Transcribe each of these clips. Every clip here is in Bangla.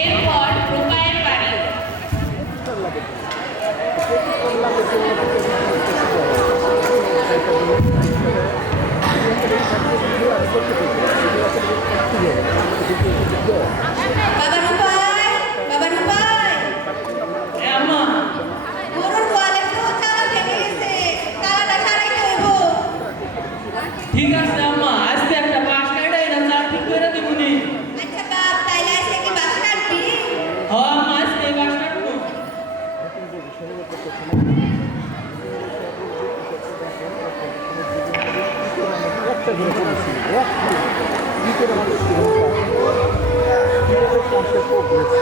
এরপর রূপায়ের বাড়ি। বাবা Thank you.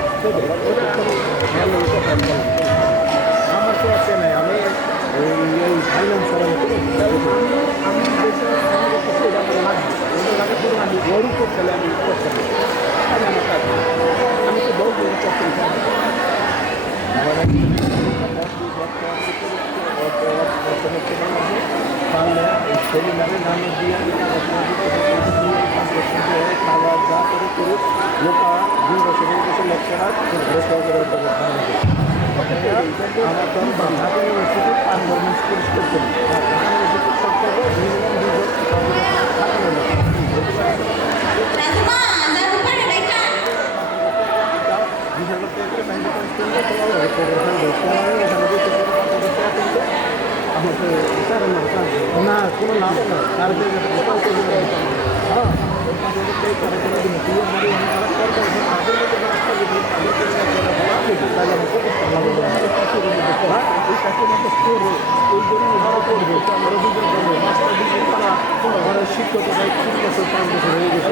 আমার তো আছে নাই আমি এই ভাইলাম সরাই আমি গরু করতে আমি করতে আমি তো বড় চাকরি বাংলা সেমিনারে নামে দিয়ে খাওয়া যা করে করে লোকা দুই বছরের কাছে লেকচারার আমার তো ঢাকা ইউনিভার্সিটি পারফরমেন্স কোর্স করতে রাজমা যার উপরে রেখা না কোনো লাভ না তার হ্যাঁ শিক্ষক তিন বছর পাঁচ বছর হয়ে গেছে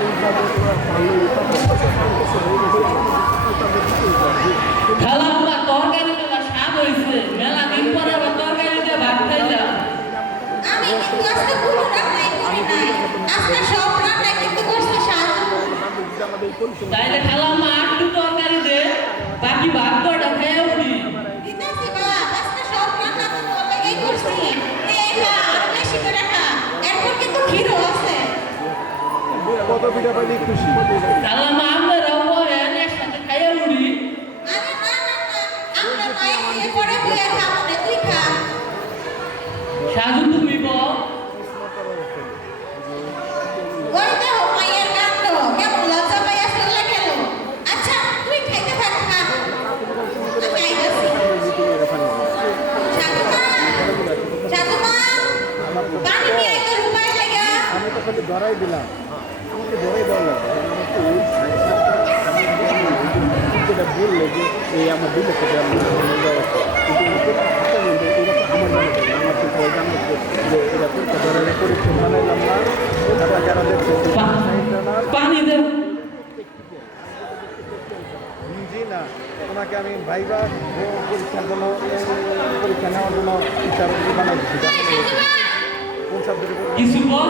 দিলাম। আমাকে ধরাই দেওয়া লাগবে আমাকে ওই যেটা বললে যে এই আমার দিলে থেকে আমি কিন্তু আমার জানা ছিল আমার তো পরে যে এটা পরীক্ষা ধরে পরীক্ষা বানাইলাম না। তারা যারা দেখছে পা- পানি দে জি না ওনাকে আমি ভাইবা পরীক্ষার জন্য পরীক্ষা নেওয়ার জন্য ইচ্ছা বানাই দিচ্ছি কোন সাবজেক্টে কিছু বল।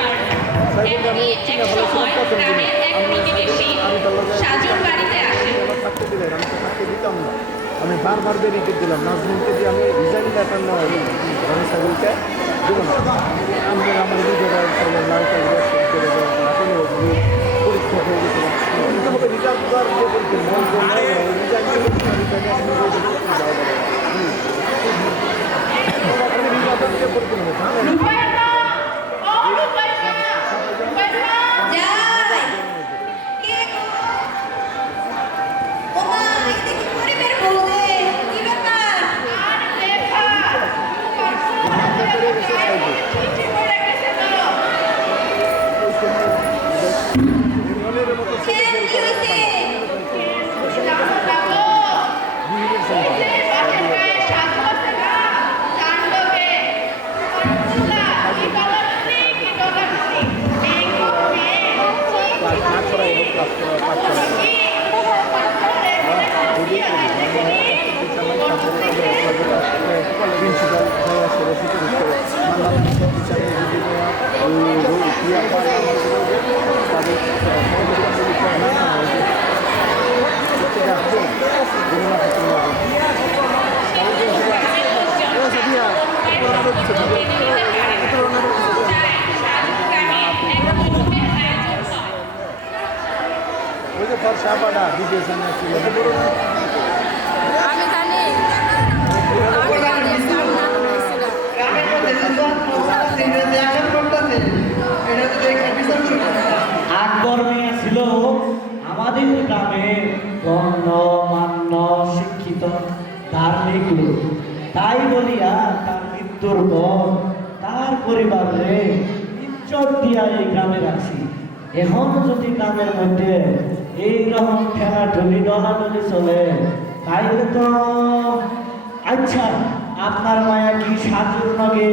পারল এমনই এক সময় গ্রামের আমি আমি বারবার বেরিয়ে দিলাম। নাজমিনকে দিয়ে আমি রিজাইন লেটার নেওয়া ঘরে ছাগলকে দিব আমি আমার নিজেরা পরীক্ষা হয়ে গেছিল কিন্তু আমাকে রিজাল্ট দেওয়ার যে বলছে মন করলে রিজাইন আমি রিজাল্ট দিয়ে পরীক্ষা নেব জানেন যাই কে গো ওমা এই দেখি পরিবের বউ রে কি ব্যাপার মনের মতো কে কি হইছে ক্লাস না করাই হোক ক্লাস করা পাঠ করা প্রিন্সিপাল হয়ে আসে রসিদ ওই যে তোর সাপাটা ছিল আমাদের গ্রামের গণ্য মান্য শিক্ষিত ধার্মিক লোক তাই বলিয়া তার মৃত্যুর পর তার পরিবারে ইজ্জত দিয়া এই গ্রামে রাখছি এখন যদি গ্রামের মধ্যে এই রকম এইরকম ঠেলাঠুলি ডলাডলি চলে। তাইলে তো আচ্ছা আপনার মায়া কি সাজুর নগে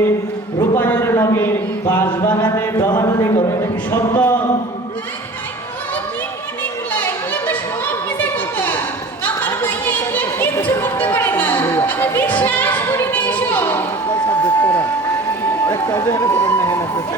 রূপায়ের নগে বাস বাগানে ডলাডলি করে? নাকি সত্য? বিশ্বাস করি না এসব একটা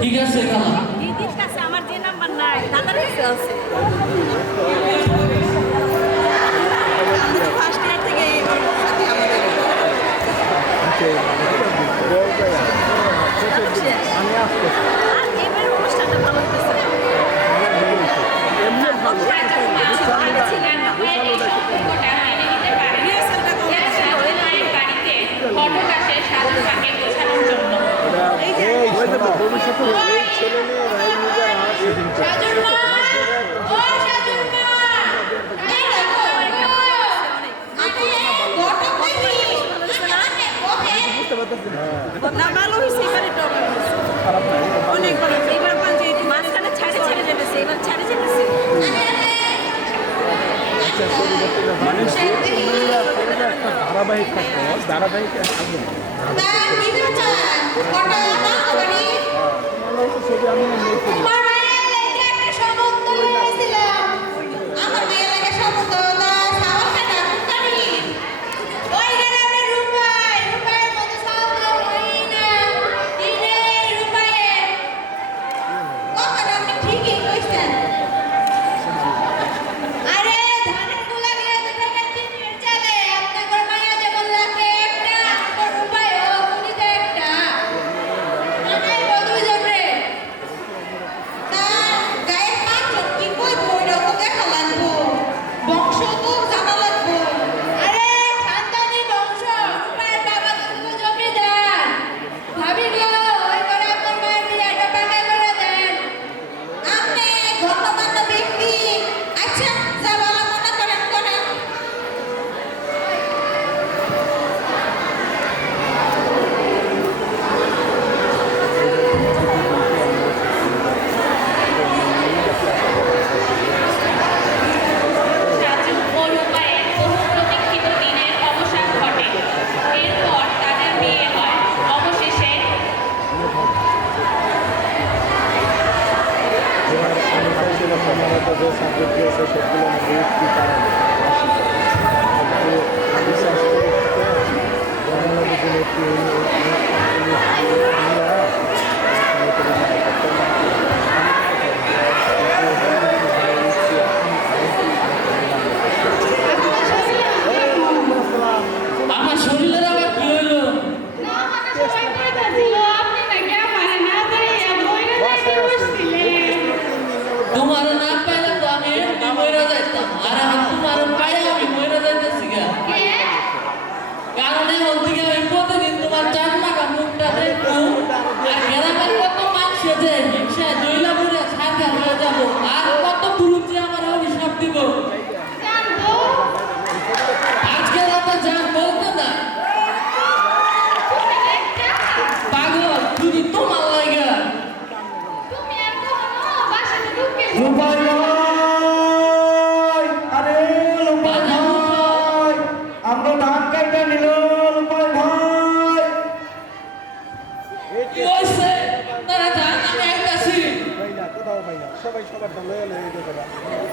ঠিক আছে দিদির কাছে আমার যে নাম্বার নাই দাদার কাছে আছে। না ভালো হয়েছে এবারে প্রবলেম হয়েছে অনেক ভালো এবার মাঝখানে ছাড়ে ছেড়ে যেতেছে এবার ছাড়ে যেতেছে মানে একটা ধারাবাহিক থাকতে হবে ধারাবাহিক থাকবে ছবি আমি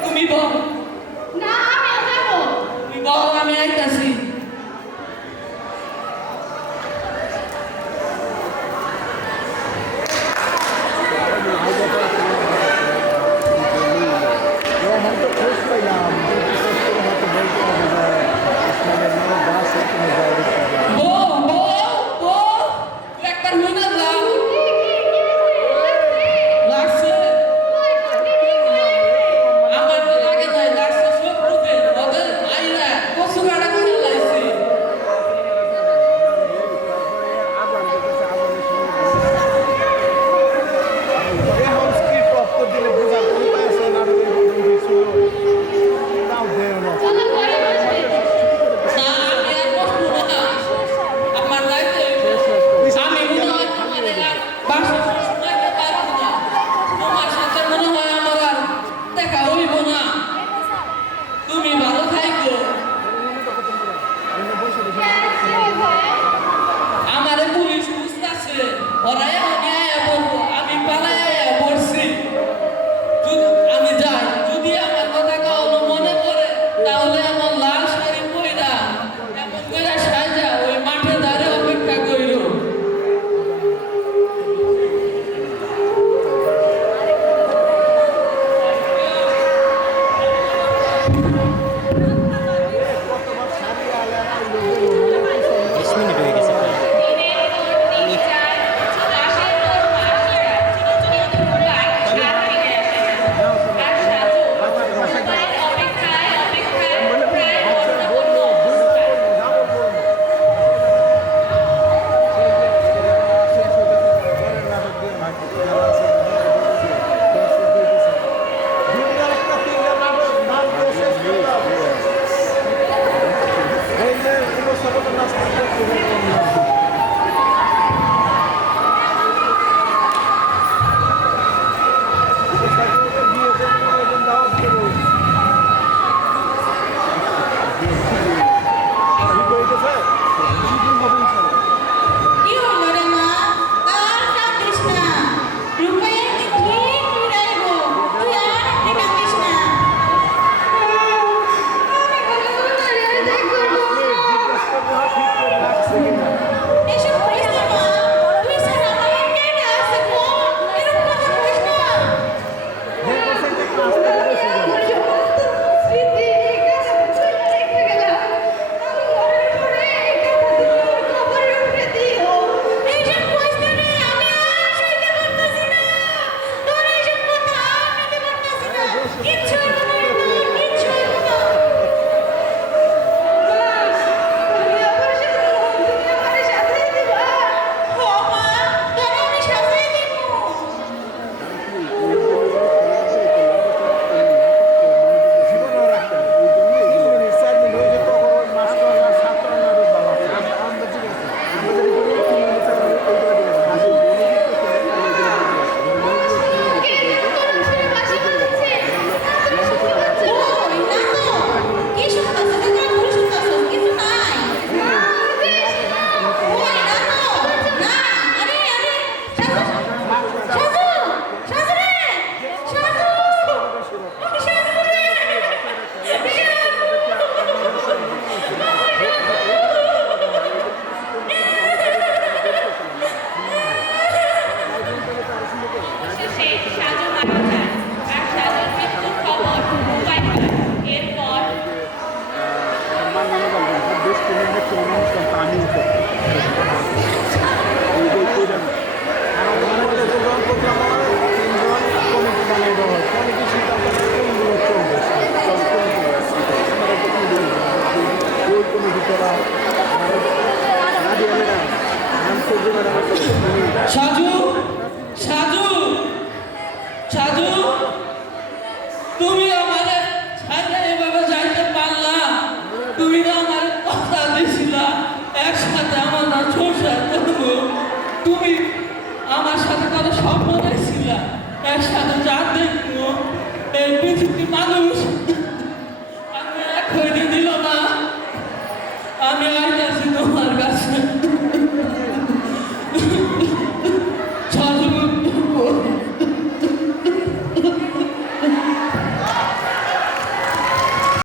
তুমি বল। না আমি যাব তুমি বল আমি আইতাছি।